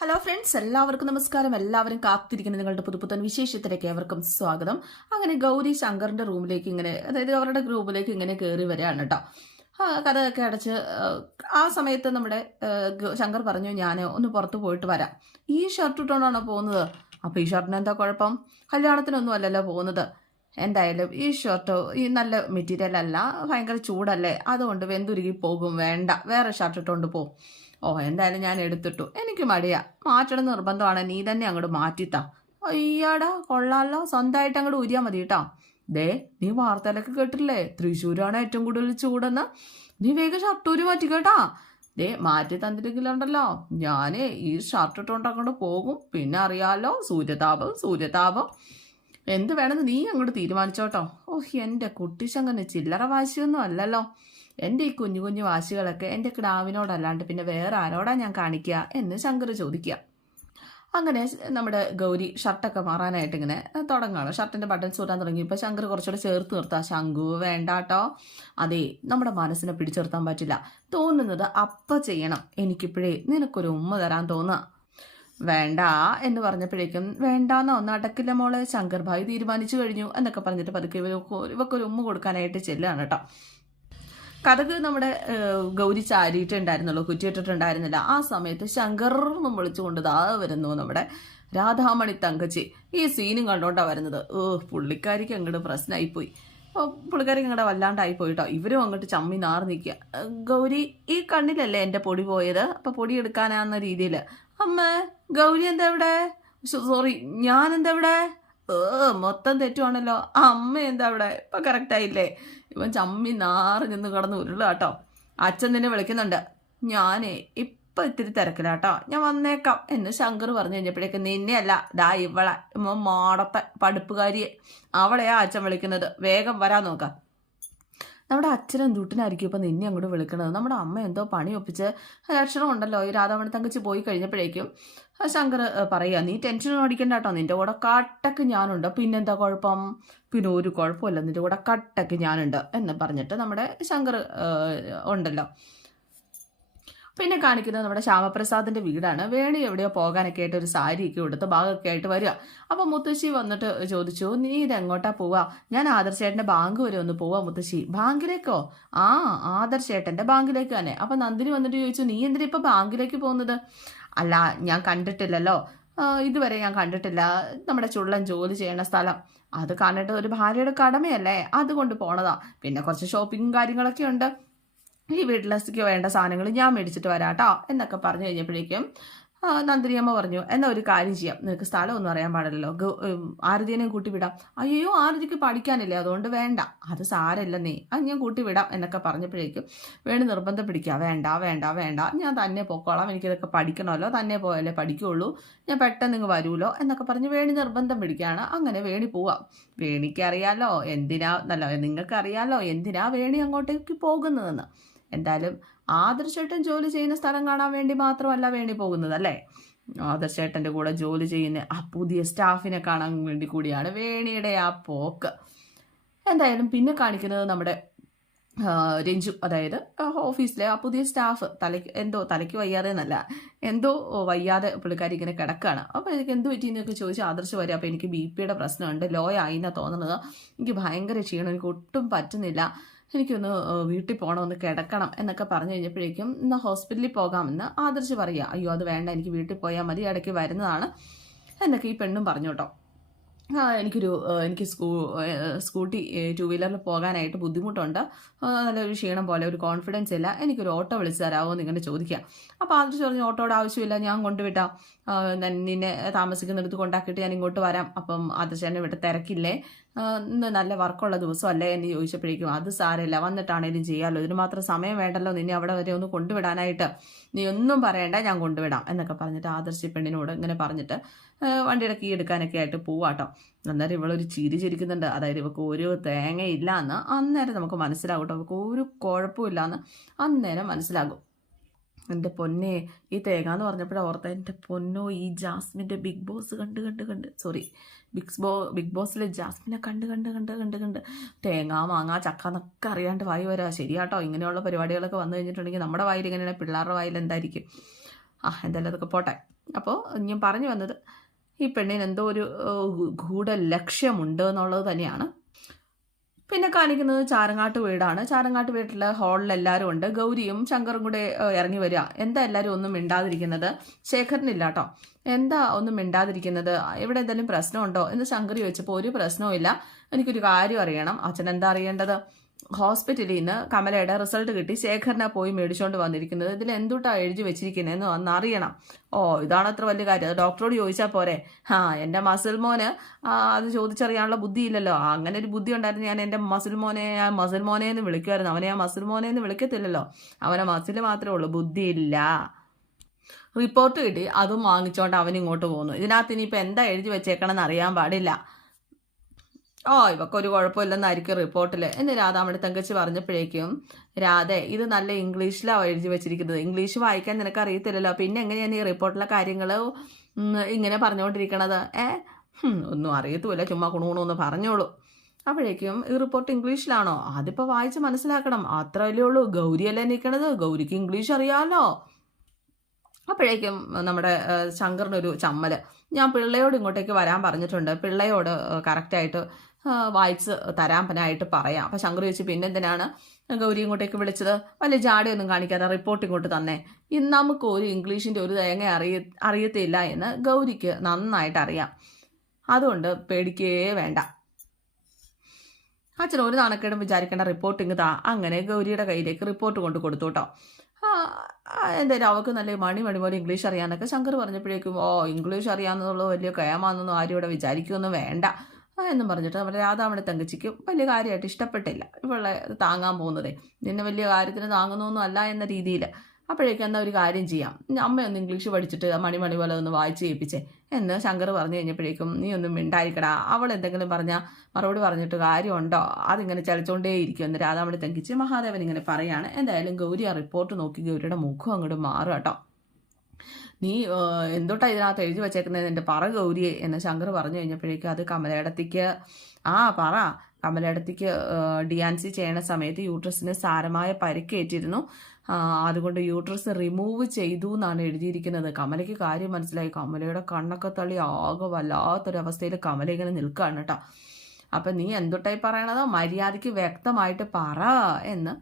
Hello friends, എല്ലാവർക്കും നമസ്കാരം. എല്ലാവരും കാത്തിരിക്കുന്ന നിങ്ങളുടെ പുതുപുത്തൻ വിശേഷത്തിലേക്ക് ഏവർക്കും സ്വാഗതം. അങ്ങനെ ഗൗരി ശങ്കറിന്റെ റൂമിലേക്ക് ഇങ്ങനെ, അതായത് അവരുടെ ഗ്രൂപ്പിലേക്ക് ഇങ്ങനെ കയറി വരികയാണ് കേട്ടോ. കഥയൊക്കെ അടച്ച് ആ സമയത്ത് നമ്മുടെ ശങ്കർ പറഞ്ഞു, ഞാൻ ഒന്ന് പുറത്ത് പോയിട്ട് വരാം. ഈ ഷർട്ട് ഇട്ടുകൊണ്ടാണോ പോകുന്നത്? അപ്പോൾ ഈ ഷർട്ടിന് എന്താ കുഴപ്പം? കല്യാണത്തിനൊന്നും അല്ലല്ലോ പോകുന്നത്. എന്തായാലും ഈ ഷർട്ട് ഈ നല്ല മെറ്റീരിയൽ അല്ല, ഭയങ്കര ചൂടല്ലേ, അതുകൊണ്ട് വെന്തുരുകി പോകും. വേണ്ട, വേറെ ഷർട്ട് ഇട്ടുകൊണ്ട് പോകും. എന്തായാലും ഞാൻ എടുത്തിട്ടു, എനിക്ക് മടിയാ, മാറ്റണം നിർബന്ധമാണ്, നീ തന്നെ അങ്ങോട്ട് മാറ്റിത്താ. അയ്യാടാ, കൊള്ളാലോ, സ്വന്തമായിട്ട് അങ്ങോട്ട് ഊരിയാൽ മതി കേട്ടോ. ദേ, നീ വാർത്തയിലൊക്കെ കേട്ടില്ലേ, തൃശ്ശൂരാണ് ഏറ്റവും കൂടുതൽ ചൂടെന്ന്. നീ വേഗം ഷർട്ടൂരി മാറ്റിക്കേട്ടാ. ദേ, മാറ്റി തന്നിട്ടെങ്കിലുണ്ടല്ലോ, ഞാൻ ഈ ഷർട്ട് ഇട്ടുകൊണ്ട് അങ്ങോട്ട് പോകും. പിന്നെ അറിയാലോ, സൂര്യതാപം എന്ത് വേണമെന്ന് നീ അങ്ങോട്ട് തീരുമാനിച്ചോട്ടോ. എൻ്റെ കുട്ടിശങ്ങനെ ചില്ലറ വാശിയൊന്നും അല്ലല്ലോ. എൻ്റെ ഈ കുഞ്ഞു കുഞ്ഞു വാശികളൊക്കെ എൻ്റെ കിടാവിനോടല്ലാണ്ട് പിന്നെ വേറെ ആരോടാ ഞാൻ കാണിക്കുക എന്ന് ശങ്കർ ചോദിക്കുക. അങ്ങനെ നമ്മുടെ ഗൗരി ഷർട്ടൊക്കെ മാറാനായിട്ട് ഇങ്ങനെ തുടങ്ങുകയാണ്. ഷർട്ടിൻ്റെ ബട്ടൺസ് ഊരാൻ തുടങ്ങിയപ്പോൾ ശങ്കർ കുറച്ചുകൂടെ ചേർത്ത് നിർത്താം. ശങ്കു വേണ്ടാട്ടോ, അതെ, നമ്മുടെ മനസ്സിനെ പിടിച്ചെടുത്താൻ പറ്റില്ല. തോന്നുന്നത് അപ്പം ചെയ്യണം. എനിക്കിപ്പോഴേ നിനക്കൊരു ഉമ്മ തരാൻ തോന്നുക. വേണ്ട എന്ന് പറഞ്ഞപ്പോഴേക്കും, വേണ്ടാന്നോ, നടക്കില്ല മോളെ, ശങ്കർ ഭായി തീരുമാനിച്ചു കഴിഞ്ഞു എന്നൊക്കെ പറഞ്ഞിട്ട് പതുക്കെ ഇവക്കൊരു ഉമ്മ കൊടുക്കാനായിട്ട് ചെല്ലുകയാണ് കേട്ടോ. കഥക് നമ്മുടെ ഗൗരി ചാരിയിട്ടുണ്ടായിരുന്നല്ലോ, കുറ്റിയിട്ടിട്ടുണ്ടായിരുന്നില്ല. ആ സമയത്ത് ശങ്കർ എന്നും വിളിച്ചുകൊണ്ട് ദാ വരുന്നു നമ്മുടെ രാധാമണി തങ്കച്ചി. ഈ സീനും കണ്ടോണ്ടാണ് വരുന്നത്. പുള്ളിക്കാരിക്ക് അങ്ങോട്ട് പ്രശ്നമായിപ്പോയി. പുള്ളിക്കാരിക്ക് അങ്ങോട്ട് വല്ലാണ്ടായിപ്പോയി കേട്ടോ. ഇവരും അങ്ങോട്ട് ചമ്മി നാറി നിൽക്കുക. ഗൗരി, ഈ കണ്ണിലല്ലേ എൻ്റെ പൊടി പോയത്, അപ്പം പൊടി എടുക്കാനാന്ന രീതിയിൽ. അമ്മ, ഗൗരി എന്താ ഇവിടെ? സോറി, ഞാൻ എന്താ ഇവിടെ? മൊത്തം തെറ്റുവാണല്ലോ. അമ്മ എന്താ ഇവിടെ? ഇപ്പം കറക്റ്റായില്ലേ? ഇവൻ ചമ്മി നാറി നിന്ന് കിടന്ന് ഉരുള കേട്ടോ. അച്ഛൻ നിന്നെ വിളിക്കുന്നുണ്ട്. ഞാനേ ഇപ്പം ഇത്തിരി തിരക്കിലാട്ടോ, ഞാൻ വന്നേക്കാം എന്ന് ശങ്കർ പറഞ്ഞു കഴിഞ്ഞപ്പോഴേക്കും, നിന്നെയല്ല, ദാ ഇവളെ മാടത്തെ പഠിപ്പുകാരിയെ, അവളെയാ അച്ഛൻ വിളിക്കുന്നത്, വേഗം വരാൻ നോക്കാം. നമ്മുടെ അച്ഛനും ദുട്ടിനായിരിക്കും ഇപ്പം നിന്നെ അങ്ങോട്ട് വിളിക്കണത്. നമ്മുടെ അമ്മ എന്തോ പണി ഒപ്പിച്ച് ലക്ഷണം ഉണ്ടല്ലോ. ഈ രാധാമണി തങ്കച്ചി പോയി കഴിഞ്ഞപ്പോഴേക്കും ശങ്കർ പറയുക, നീ ടെൻഷനും അടിക്കണ്ട കേട്ടോ, നിൻ്റെ കൂടെ കട്ടക്ക് ഞാനുണ്ട്. പിന്നെന്താ കുഴപ്പം? പിന്നെ ഒരു കുഴപ്പമില്ല, നിൻ്റെ കൂടെ കട്ടക്ക് ഞാനുണ്ട് എന്ന് പറഞ്ഞിട്ട് നമ്മുടെ ശങ്കർ ഉണ്ടല്ലോ. പിന്നെ കാണിക്കുന്നത് നമ്മുടെ ശ്യാമപ്രസാദിന്റെ വീടാണ്. വേണി എവിടെയോ പോകാനൊക്കെ ആയിട്ട് ഒരു സാരിയൊക്കെ കൊടുത്ത് ഭാഗമൊക്കെ ആയിട്ട് വരിക. അപ്പൊ മുത്തശ്ശി വന്നിട്ട് ചോദിച്ചു, നീ ഇതെങ്ങോട്ടാ പോവാ? ഞാൻ ആദർശേട്ടന്റെ ബാങ്ക് വരെ ഒന്ന് പോവാ മുത്തശ്ശി. ബാങ്കിലേക്കോ? ആദർശേട്ടന്റെ ബാങ്കിലേക്ക് തന്നെ. അപ്പൊ നന്ദിനി വന്നിട്ട് ചോദിച്ചു, നീ എന്തിനാ ഇപ്പൊ ബാങ്കിലേക്ക് പോകുന്നത്? അല്ല, ഞാൻ കണ്ടിട്ടില്ലല്ലോ, ഇതുവരെ ഞാൻ കണ്ടിട്ടില്ല നമ്മുടെ ചുള്ളൻ ജോലി ചെയ്യണ സ്ഥലം. അത് കണ്ടിട്ട് ഒരു ഭാര്യയുടെ കടമയല്ലേ, അതുകൊണ്ട് പോണതാ. പിന്നെ കുറച്ച് ഷോപ്പിംഗും കാര്യങ്ങളൊക്കെ ഉണ്ട്. ഈ വീട്ടിലേക്ക് വേണ്ട സാധനങ്ങൾ ഞാൻ മേടിച്ചിട്ട് വരാട്ടോ എന്നൊക്കെ പറഞ്ഞു കഴിഞ്ഞപ്പോഴേക്കും നന്ദിനിയമ്മ പറഞ്ഞു, എന്നാൽ ഒരു കാര്യം ചെയ്യാം, നിനക്ക് സ്ഥലമൊന്നും അറിയാൻ പാടില്ലല്ലോ, ആരതിനെയും കൂട്ടി വിടാം. അയ്യോ, ആരതിക്ക് പഠിക്കാനില്ലേ, അതുകൊണ്ട് വേണ്ട. അത് സാരമില്ലെന്നേ, അത് ഞാൻ കൂട്ടി വിടാം എന്നൊക്കെ പറഞ്ഞപ്പോഴേക്കും വേണി നിർബന്ധം പിടിക്കുക. വേണ്ട വേണ്ട വേണ്ട, ഞാൻ തന്നെ പോക്കോളാം, എനിക്കിതൊക്കെ പഠിക്കണമല്ലോ, തന്നെ പോയാലേ പഠിക്കുള്ളൂ, ഞാൻ പെട്ടെന്ന് ഇങ്ങ് വരുമല്ലോ എന്നൊക്കെ പറഞ്ഞ് വേണി നിർബന്ധം പിടിക്കുകയാണ്. അങ്ങനെ വേണി പോവാം. വേണിക്ക് അറിയാലോ എന്തിനാ, നല്ല നിങ്ങൾക്കറിയാലോ എന്തിനാ വേണി അങ്ങോട്ടേക്ക് പോകുന്നതെന്ന്. എന്തായാലും ആദർശേട്ടൻ ജോലി ചെയ്യുന്ന സ്ഥലം കാണാൻ വേണ്ടി മാത്രമല്ല വേണി പോകുന്നത് അല്ലേ, ആദർശേട്ടൻ്റെ കൂടെ ജോലി ചെയ്യുന്ന ആ പുതിയ സ്റ്റാഫിനെ കാണാൻ വേണ്ടി കൂടിയാണ് വേണിയുടെ ആ പോക്ക്. എന്തായാലും പിന്നെ കാണിക്കുന്നത് നമ്മുടെ രഞ്ജു, അതായത് ഓഫീസിലെ ആ പുതിയ സ്റ്റാഫ്, തലയ്ക്ക് വയ്യാതെ എന്നല്ല, എന്തോ വയ്യാതെ പുള്ളിക്കാരി ഇങ്ങനെ കിടക്കുകയാണ്. അപ്പോൾ എനിക്ക് എന്ത് പറ്റിയെന്നൊക്കെ ചോദിച്ച് ആദർശ് വരും. അപ്പോൾ എനിക്ക് BP യുടെ പ്രശ്നമുണ്ട്, ലോ ആയി എന്നാണ് തോന്നുന്നത്, എനിക്ക് ഭയങ്കര ക്ഷീണം, എനിക്ക് ഒട്ടും പറ്റുന്നില്ല, എനിക്കൊന്ന് വീട്ടിൽ പോകണം, ഒന്ന് കിടക്കണം എന്നൊക്കെ പറഞ്ഞു കഴിഞ്ഞപ്പോഴേക്കും എന്നാൽ ഹോസ്പിറ്റലിൽ പോകാമെന്ന് ആദർശ് പറയുക. അയ്യോ, അത് വേണ്ട, എനിക്ക് വീട്ടിൽ പോയാൽ മതി, ഇടയ്ക്ക് വരുന്നതാണ് എന്നൊക്കെ ഈ പെണ്ണും പറഞ്ഞു കേട്ടോ. എനിക്ക് സ്കൂട്ടി 2 വീലറിൽ പോകാനായിട്ട് ബുദ്ധിമുട്ടുണ്ട്, നല്ലൊരു ക്ഷീണം പോലെ, ഒരു കോൺഫിഡൻസ് ഇല്ല, എനിക്കൊരു ഓട്ടോ വിളിച്ച് തരാമോ എന്ന് ഇങ്ങനെ ചോദിക്കുക. അപ്പോൾ ആദർശ് പറഞ്ഞു, ഓട്ടോയുടെ ആവശ്യമില്ല, ഞാൻ കൊണ്ടുവിട്ടാം, നിന്നെ താമസിക്കുന്നിടത്ത് കൊണ്ടാക്കിയിട്ട് ഞാൻ ഇങ്ങോട്ട് വരാം. അപ്പം ആദർശേനെ ഇവിടെ തിരക്കില്ലേ, ഇന്ന് നല്ല വർക്കുള്ള ദിവസമല്ലേ എന്ന് ചോദിച്ചപ്പോഴേക്കും, അത് സാരമില്ല, വന്നിട്ടാണേലും ചെയ്യാമല്ലോ, ഇതിന് മാത്രം സമയം വേണ്ടല്ലോ നിന്നെ അവിടെ വരെ ഒന്ന് കൊണ്ടുവിടാനായിട്ട്, നീ ഒന്നും പറയണ്ട, ഞാൻ കൊണ്ടുവിടാം എന്നൊക്കെ പറഞ്ഞിട്ട് ആദർശ് പെണ്ണിനോട് ഇങ്ങനെ പറഞ്ഞിട്ട് വണ്ടിയുടെ കീ എടുക്കാനൊക്കെ ആയിട്ട് പോവാട്ടോ. അന്നേരം ഇവളൊരു ചിരിക്കുന്നുണ്ട്. അതായത് ഇവൾക്ക് ഒരു തേങ്ങയില്ല എന്ന് അന്നേരം നമുക്ക് മനസ്സിലാകും കേട്ടോ, അവൾക്ക് ഒരു കുഴപ്പമില്ല എന്ന് അന്നേരം മനസ്സിലാകും. എൻ്റെ പൊന്നെ, ഈ തേങ്ങ എന്ന് പറഞ്ഞപ്പോഴാണ് ഓർത്ത, എൻ്റെ പൊന്നോ, ഈ ജാസ്മിൻ്റെ ബിഗ് ബോസിലെ ജാസ്മിനെ കണ്ട് തേങ്ങ മാങ്ങ ചക്ക എന്നൊക്കെ അറിയാണ്ട് വായി വരാ. ശരിയാട്ടോ, ഇങ്ങനെയുള്ള പരിപാടികളൊക്കെ വന്നു കഴിഞ്ഞിട്ടുണ്ടെങ്കിൽ നമ്മുടെ വായിൽ ഇങ്ങനെയാണ്, പിള്ളേരുടെ വായിൽ എന്തായിരിക്കും? എന്തായാലും അതൊക്കെ പോട്ടെ. അപ്പോൾ ഞാൻ പറഞ്ഞു വന്നത് ഈ പെണ്ണിന് എന്തോ ഒരു ഗൂഢ ലക്ഷ്യമുണ്ട് എന്നുള്ളത് തന്നെയാണ്. പിന്നെ കാണിക്കുന്നത് ചാരങ്ങാട്ട് വീടാണ്. ചാരങ്ങാട്ട് വീട്ടിലെ ഹാളിൽ എല്ലാവരും ഉണ്ട്. ഗൗരിയും ശങ്കറും കൂടെ ഇറങ്ങി വരിക. എന്താ എല്ലാവരും ഒന്നും മിണ്ടാതിരിക്കുന്നത്? ശേഖരനില്ല കേട്ടോ. എന്താ ഒന്നും മിണ്ടാതിരിക്കുന്നത്? ഇവിടെ എന്തെങ്കിലും പ്രശ്നമുണ്ടോ എന്ന് ശങ്കർ ചോദിച്ചപ്പോൾ ഒരു പ്രശ്നവും ഇല്ല, എനിക്കൊരു കാര്യം അറിയണം. അച്ഛൻ എന്താ അറിയേണ്ടത്? ഹോസ്പിറ്റലിൽ നിന്ന് കമലയുടെ റിസൾട്ട് കിട്ടി, ശേഖരനെ പോയി മേടിച്ചുകൊണ്ട് വന്നിരിക്കുന്നത്. ഇതിൽ എന്തുട്ടാ എഴുതി വെച്ചിരിക്കുന്നതെന്ന് ഒന്ന് അറിയണം. ഓ, ഇതാണ് അത്ര വലിയ കാര്യം, അത് ഡോക്ടറോട് ചോദിച്ചാൽ പോരെ? എൻ്റെ മസിൽ മോന് അത് ചോദിച്ചറിയാനുള്ള ബുദ്ധിയില്ലല്ലോ. അങ്ങനെ ഒരു ബുദ്ധി ഉണ്ടായിരുന്നു, ഞാൻ എൻ്റെ മസിൽ മോനെ എന്ന് വിളിക്കുമായിരുന്നു. അവനെ ആ മസിൽ മോനെ എന്ന് വിളിക്കത്തില്ലല്ലോ, അവനെ മസിൽ മാത്രമേ ഉള്ളൂ, ബുദ്ധിയില്ല. റിപ്പോർട്ട് കിട്ടി, അതും വാങ്ങിച്ചോണ്ട് അവൻ ഇങ്ങോട്ട് പോകുന്നു. ഇതിനകത്ത് ഇനിയിപ്പോൾ എന്താ എഴുതി വെച്ചേക്കണമെന്ന് അറിയാൻ പാടില്ല. ഇവക്കൊരു കുഴപ്പമില്ലെന്നായിരിക്കും റിപ്പോർട്ടിൽ എന്ന് രാധാമണി തങ്കച്ചി പറഞ്ഞപ്പോഴേക്കും, രാധേ ഇത് നല്ല ഇംഗ്ലീഷിലാണ് എഴുതി വെച്ചിരിക്കുന്നത്, ഇംഗ്ലീഷ് വായിക്കാൻ നിനക്ക് അറിയത്തില്ലല്ലോ, പിന്നെ എങ്ങനെയാണ് ഈ റിപ്പോർട്ടിലെ കാര്യങ്ങൾ ഇങ്ങനെ പറഞ്ഞുകൊണ്ടിരിക്കണത്? ഒന്നും അറിയത്തുമില്ല, ചുമ്മാ കുണുകുണു പറഞ്ഞോളൂ. അപ്പോഴേക്കും ഈ റിപ്പോർട്ട് ഇംഗ്ലീഷിലാണോ? അതിപ്പോൾ വായിച്ച് മനസ്സിലാക്കണം, അത്രയല്ലേ ഉള്ളൂ. ഗൗരിയല്ലേ നിൽക്കണത്, ഗൗരിക്ക് ഇംഗ്ലീഷ് അറിയാമല്ലോ. അപ്പോഴേക്കും നമ്മുടെ ശങ്കറിനൊരു ചമ്മല്, ഞാൻ പിള്ളയോട് ഇങ്ങോട്ടേക്ക് വരാൻ പറഞ്ഞിട്ടുണ്ട്, പിള്ളയോട് കറക്റ്റായിട്ട് വായിച്ച് തരാനായിട്ട് പറയാം. അപ്പം ശങ്കർ ചോദിച്ചു, പിന്നെന്തിനാണ് ഗൗരി ഇങ്ങോട്ടേക്ക് വിളിച്ചത്? വലിയ ജാടയൊന്നും കാണിക്കാതെ റിപ്പോർട്ട് ഇങ്ങോട്ട് തന്നെ. നമുക്ക് ഒരു ഇംഗ്ലീഷിൻ്റെ ഒരു തേങ്ങ അറിയത്തില്ല എന്ന് ഗൗരിക്ക് നന്നായിട്ട് അറിയാം, അതുകൊണ്ട് പേടിക്കേ വേണ്ട. അച്ഛൻ ഒരു നാണക്കേടും വിചാരിക്കേണ്ട, റിപ്പോർട്ട് ഇങ്ങ് താ. അങ്ങനെ ഗൗരിയുടെ കയ്യിലേക്ക് റിപ്പോർട്ട് കൊണ്ട് കൊടുത്തു കേട്ടോ. എന്തായാലും അവൾക്ക് നല്ല മണി പോലെ ഇംഗ്ലീഷ് അറിയാമെന്നൊക്കെ ശങ്കർ പറഞ്ഞപ്പോഴേക്കും, ഇംഗ്ലീഷ് അറിയാമെന്നുള്ളത് വലിയ കയമാണെന്നൊന്നും ആരും ഇവിടെ വിചാരിക്കുമൊന്നും വേണ്ട എന്നും പറഞ്ഞിട്ട് നമ്മുടെ രാധാമണി തങ്കച്ചിക്ക് വലിയ കാര്യമായിട്ട് ഇഷ്ടപ്പെട്ടില്ല. ഇവളെ താങ്ങാൻ പോകുന്നതേ നിന്നെ വലിയ കാര്യത്തിന് താങ്ങുന്നൊന്നും അല്ല എന്ന രീതിയിൽ. അപ്പോഴേക്കും എന്നാൽ ഒരു കാര്യം ചെയ്യാം, അമ്മയൊന്ന് ഇംഗ്ലീഷ് പഠിച്ചിട്ട് മണി പോലെ ഒന്ന് വായിച്ച് കേൾപ്പിച്ചേ എന്ന് ശങ്കർ പറഞ്ഞു കഴിഞ്ഞപ്പോഴേക്കും, നീ ഒന്നും മിണ്ടായിരിക്കടാ, അവൾ എന്തെങ്കിലും പറഞ്ഞാൽ മറുപടി പറഞ്ഞിട്ട് കാര്യമുണ്ടോ? അതിങ്ങനെ ചലിച്ചുകൊണ്ടേയിരിക്കും എന്ന് രാധാമണി തങ്കിച്ച് മഹാദേവൻ ഇങ്ങനെ പറയാണ്. എന്തായാലും ഗൗരി ആ റിപ്പോർട്ട് നോക്കി ഗൗരിയുടെ മുഖം അങ്ങോട്ട് മാറും കേട്ടോ. നീ എന്തൊട്ടാ ഇതിനകത്ത് എഴുതി വെച്ചേക്കുന്നത് എൻ്റെ പറ ഗൗരിയെ എന്ന് ശങ്കർ പറഞ്ഞു കഴിഞ്ഞപ്പോഴേക്കും, അത് കമലയിടത്തേക്ക് പറ, കമലയിടത്തേക്ക് DNC ചെയ്യണ സമയത്ത് യൂട്രസിന് സാരമായ പരിക്കേറ്റിരുന്നു, അതുകൊണ്ട് യൂട്രസ് റിമൂവ് ചെയ്തു എന്നാണ് എഴുതിയിരിക്കുന്നത്. കമലയ്ക്ക് കാര്യം മനസ്സിലായി. കമലയുടെ കണ്ണൊക്കെ തള്ളി ആകെ വല്ലാത്തൊരവസ്ഥയിൽ കമല ഇങ്ങനെ നിൽക്കുകയാണ് കേട്ടോ. അപ്പം നീ എന്തൊട്ടായി പറയണത്? മര്യാദയ്ക്ക് വ്യക്തമായിട്ട് പറ എന്ന്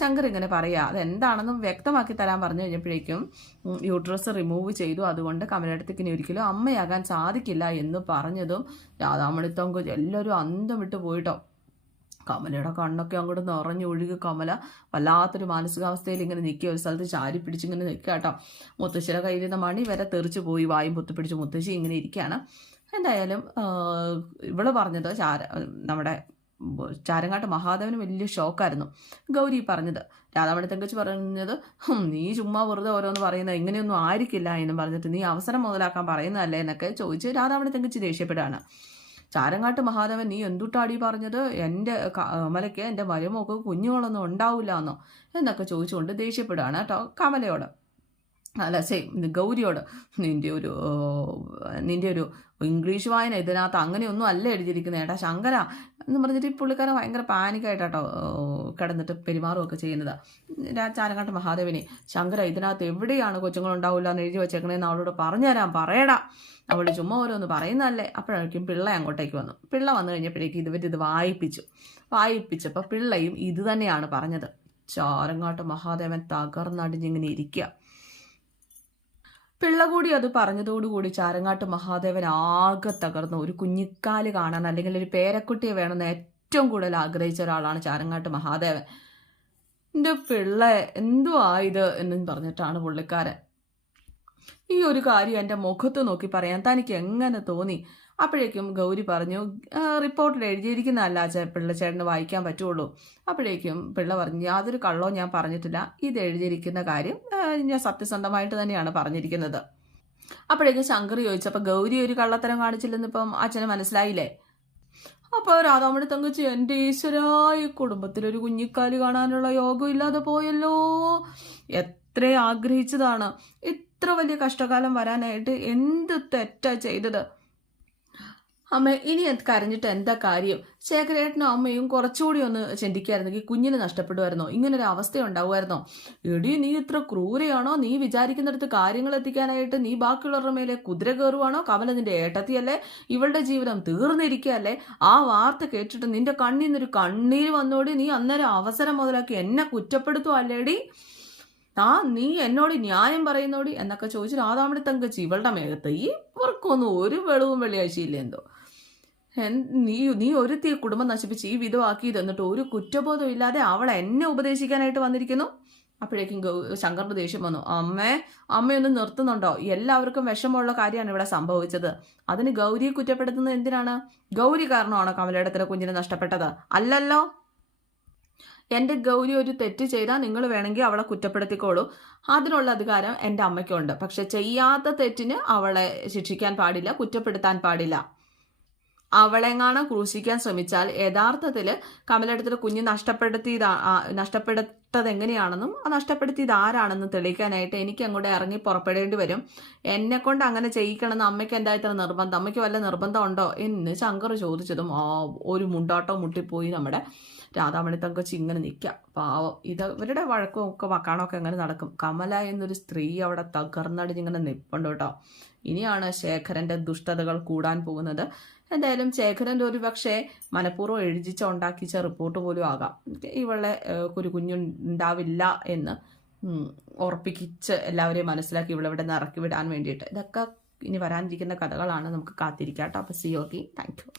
ശങ്കർ ഇങ്ങനെ പറയുക. അതെന്താണെന്നും വ്യക്തമാക്കി തരാൻ പറഞ്ഞു കഴിഞ്ഞപ്പോഴേക്കും, യൂട്രസ് റിമൂവ് ചെയ്തു, അതുകൊണ്ട് കമലയിടത്തേക്ക് ഇനി ഒരിക്കലും അമ്മയാകാൻ സാധിക്കില്ല എന്ന് പറഞ്ഞതും രാധാമണി തങ്കച്ചി എല്ലാവരും അന്തം വിട്ട് പോയിട്ടോ. കമലയുടെ കണ്ണൊക്കെ അങ്ങോട്ട് നിറഞ്ഞൊഴുകി കമല വല്ലാത്തൊരു മാനസികാവസ്ഥയിൽ ഇങ്ങനെ നിൽക്കുക, ഒരു സ്ഥലത്ത് ചാരി പിടിച്ചിങ്ങനെ നിൽക്കുക കേട്ടോ. മുത്തശ്ശിയുടെ കയ്യിലിരുന്ന മണി വരെ തെറിച്ച് പോയി, വായും പൊത്തിപ്പിടിച്ച് മുത്തശ്ശി ഇങ്ങനെ ഇരിക്കുകയാണ്. എന്തായാലും ഇവള് പറഞ്ഞത് നമ്മുടെ ചാരങ്ങാട്ട് മഹാദേവന് വലിയ ഷോക്കായിരുന്നു ഗൗരി പറഞ്ഞത്. രാധാമണി തങ്കച്ചി പറഞ്ഞത്, നീ ചുമ്മാ വെറുതെ ഓരോന്ന് പറയുന്നത്, ഇങ്ങനെയൊന്നും ആയിരിക്കില്ല എന്നും പറഞ്ഞിട്ട് നീ അവസരം മുതലാക്കാൻ പറയുന്നതല്ലേ എന്നൊക്കെ ചോദിച്ച് രാധാമണി തങ്കച്ചി ദേഷ്യപ്പെടുകയാണ്. ചാരങ്ങാട്ട് മഹാദേവൻ, നീ എന്തുട്ടാടി പറഞ്ഞത്? എൻ്റെ കമലയ്ക്ക് എൻ്റെ മരുമോക്ക് കുഞ്ഞുങ്ങളൊന്നും ഉണ്ടാവില്ല എന്നോ എന്നൊക്കെ ചോദിച്ചുകൊണ്ട് ദേഷ്യപ്പെടുകയാണ് കേട്ടോ കമലയോട്, അല്ല ഗൗരിയോട്. നിൻ്റെ ഒരു ഇംഗ്ലീഷ് വായന ഇതിനകത്ത് അങ്ങനെയൊന്നും അല്ല എഴുതിയിരിക്കുന്നത് ഏട്ടാ ശങ്കര എന്ന് പറഞ്ഞിട്ട് ഈ പുള്ളിക്കാരൻ ഭയങ്കര പാനിക്കായിട്ടോ കിടന്നിട്ട് പെരുമാറുമൊക്കെ ചെയ്യുന്നത്. ചാരങ്ങാട്ട് മഹാദേവനെ, ശങ്കര ഇതിനകത്ത് എവിടെയാണ് കൊച്ചുങ്ങളുണ്ടാവില്ല എന്ന് എഴുതി വെച്ചേക്കണേന്ന് അവളോട് പറഞ്ഞുതരാൻ പറയടാ, അവൾ ചുമ്മാ ഓരോന്ന് പറയുന്നതല്ലേ. അപ്പോഴേക്കും പിള്ള അങ്ങോട്ടേക്ക് വന്നു. പിള്ള വന്നു കഴിഞ്ഞപ്പോഴേക്കും ഇത് വായിപ്പിച്ചപ്പോൾ പിള്ളയും ഇത് തന്നെയാണ് പറഞ്ഞത്. ചാരങ്ങാട്ട് മഹാദേവൻ തകർന്നടിഞ്ഞിങ്ങനെ ഇരിക്കുക. പിള്ള കൂടി അത് പറഞ്ഞതോടുകൂടി ചാരങ്ങാട്ട് മഹാദേവൻ ആകെ തകർന്നു. ഒരു കുഞ്ഞിക്കാല് കാണാൻ അല്ലെങ്കിൽ ഒരു പേരക്കുട്ടിയെ വേണമെന്ന് ഏറ്റവും കൂടുതൽ ആഗ്രഹിച്ച ഒരാളാണ് ചാരങ്ങാട്ട് മഹാദേവൻ. എൻ്റെ പിള്ള എന്തുവാ ഇത് എന്നും പറഞ്ഞിട്ടാണ് പുള്ളിക്കാരൻ. ഈ ഒരു കാര്യം എൻ്റെ മുഖത്ത് നോക്കി പറയാൻ തനിക്ക് എങ്ങനെ തോന്നി? അപ്പോഴേക്കും ഗൗരി പറഞ്ഞു, റിപ്പോർട്ടിൽ എഴുതിയിരിക്കുന്നതല്ല പിള്ളച്ചേട്ടന് വായിക്കാൻ പറ്റുള്ളൂ. അപ്പോഴേക്കും പിള്ള പറഞ്ഞു, യാതൊരു കള്ളവും ഞാൻ പറഞ്ഞിട്ടില്ല, ഇത് എഴുതിയിരിക്കുന്ന കാര്യം ഞാൻ സത്യസന്ധമായിട്ട് തന്നെയാണ് പറഞ്ഞിരിക്കുന്നത്. അപ്പോഴേക്കും ശങ്കർ ചോദിച്ചപ്പോൾ ഗൗരി ഒരു കള്ളത്തരം കാണിച്ചില്ലെന്ന് ഇപ്പം അച്ഛന് മനസ്സിലായില്ലേ? അപ്പോൾ രാധാമണി തങ്കച്ചി, എൻ്റെ ഈശ്വരായ കുടുംബത്തിലൊരു കുഞ്ഞിക്കാല് കാണാനുള്ള യോഗം ഇല്ലാതെ പോയല്ലോ. എത്ര ആഗ്രഹിച്ചതാണ്, ഇത്ര വലിയ കഷ്ടകാലം വരാനായിട്ട് എന്ത് തെറ്റാ ചെയ്തത്? അമ്മ ഇനി കരഞ്ഞിട്ട് എന്താ കാര്യം? ശേഖരേട്ടനും അമ്മയും കുറച്ചുകൂടി ഒന്ന് ചിന്തിക്കായിരുന്നെങ്കിൽ കുഞ്ഞിന് നഷ്ടപ്പെടുമായിരുന്നോ? ഇങ്ങനൊരു അവസ്ഥ ഉണ്ടാവുമായിരുന്നോ? എടി, നീ ഇത്ര ക്രൂരയാണോ? നീ വിചാരിക്കുന്നിടത്ത് കാര്യങ്ങൾ എത്തിക്കാനായിട്ട് നീ ബാക്കിയുള്ളവരുടെ മേലെ കുതിര കയറുവാണോ? കമല നിന്റെ ഏട്ടത്തിയല്ലേ? ഇവളുടെ ജീവിതം തീർന്നിരിക്കുകയല്ലേ? ആ വാർത്ത കേട്ടിട്ട് നിന്റെ കണ്ണിൽ നിന്നൊരു കണ്ണീര് വന്നോടി. നീ അന്നേരം അവസരം മുതലാക്കി എന്നെ കുറ്റപ്പെടുത്തുവല്ലേടി? നീ എന്നോട് ന്യായം പറയുന്നോടി എന്നൊക്കെ ചോദിച്ചു രാധാമണി തങ്കച്ചി ഇവളുടെ മേഘത്ത് ഇവർക്കൊന്നും ഒരു വെളിവും വെള്ളിയാഴ്ചയില്ല എന്തോ. നീ ഒരുത്തി കുടുംബം നശിപ്പിച്ച് ഈ വിധമാക്കി തന്നിട്ട് ഒരു കുറ്റബോധം ഇല്ലാതെ അവൾ എന്നെ ഉപദേശിക്കാനായിട്ട് വന്നിരിക്കുന്നു. അപ്പോഴേക്കും ശങ്കറിന്റെ ദേഷ്യം വന്നു. അമ്മയൊന്ന് നിർത്തുന്നുണ്ടോ? എല്ലാവർക്കും വിഷമമുള്ള കാര്യമാണ് ഇവിടെ സംഭവിച്ചത്. അതിന് ഗൗരിയെ കുറ്റപ്പെടുത്തുന്നത് എന്തിനാണ്? ഗൗരി കാരണമാണോ കമലയുടെ കുഞ്ഞിനെ നഷ്ടപ്പെട്ടത്? അല്ലല്ലോ. എൻ്റെ ഗൗരി ഒരു തെറ്റ് ചെയ്താൽ നിങ്ങൾ വേണമെങ്കിൽ അവളെ കുറ്റപ്പെടുത്തിക്കോളൂ. അതിനുള്ള അധികാരം എൻ്റെ അമ്മയ്ക്കുണ്ട്. പക്ഷെ ചെയ്യാത്ത തെറ്റിന് അവളെ ശിക്ഷിക്കാൻ പാടില്ല, കുറ്റപ്പെടുത്താൻ പാടില്ല. അവളെങ്ങാണം ക്രൂശിക്കാൻ ശ്രമിച്ചാൽ യഥാർത്ഥത്തിൽ കമലയുടെ കുഞ്ഞ് നഷ്ടപ്പെടുത്തത് എങ്ങനെയാണെന്നും ആ നഷ്ടപ്പെടുത്തിയത് ആരാണെന്നും തെളിയിക്കാനായിട്ട് എനിക്ക് അങ്ങോട്ട് ഇറങ്ങി പുറപ്പെടേണ്ടി വരും. എന്നെ കൊണ്ട് അങ്ങനെ ചെയ്യിക്കണമെന്ന് അമ്മയ്ക്ക് എന്താ ഇത്ര നിർബന്ധം? അമ്മയ്ക്ക് വല്ല നിർബന്ധം ഉണ്ടോ എന്ന് ശങ്കർ ചോദിച്ചതും ഒരു മുണ്ടാട്ടം മുട്ടിപ്പോയി നമ്മുടെ രാധാമണി തങ്കച്ചി ഇങ്ങനെ നിൽക്കാം. പാവം ഇവരുടെ വഴക്കും ഒക്കെ വക്കാണൊക്കെ എങ്ങനെ നടക്കും? കമല എന്നൊരു സ്ത്രീ അവിടെ തകർന്നടിഞ്ഞിങ്ങനെ നിൽപ്പുണ്ട് കേട്ടോ. ഇനിയാണ് ശേഖരന്റെ ദുഷ്ടതകൾ കൂടാൻ പോകുന്നത്. എന്തായാലും ശേഖരന്റെ ഒരു പക്ഷേ മനഃപൂർവ്വം എഴുതിച്ച ഉണ്ടാക്കിച്ച റിപ്പോർട്ട് പോലും ആകാം ഇവളെ ഒരു കുഞ്ഞുണ്ടാവില്ല എന്ന് ഉറപ്പിച്ച് എല്ലാവരെയും മനസ്സിലാക്കി ഇവളിവിടെ നിന്ന് ഇറക്കി വിടാൻ വേണ്ടിയിട്ട്. ഇതൊക്കെ ഇനി വരാനിരിക്കുന്ന കഥകളാണ്. നമുക്ക് കാത്തിരിക്കാം കേട്ടോ. അപ്പോൾ സി ഓക്കെ, താങ്ക് യു.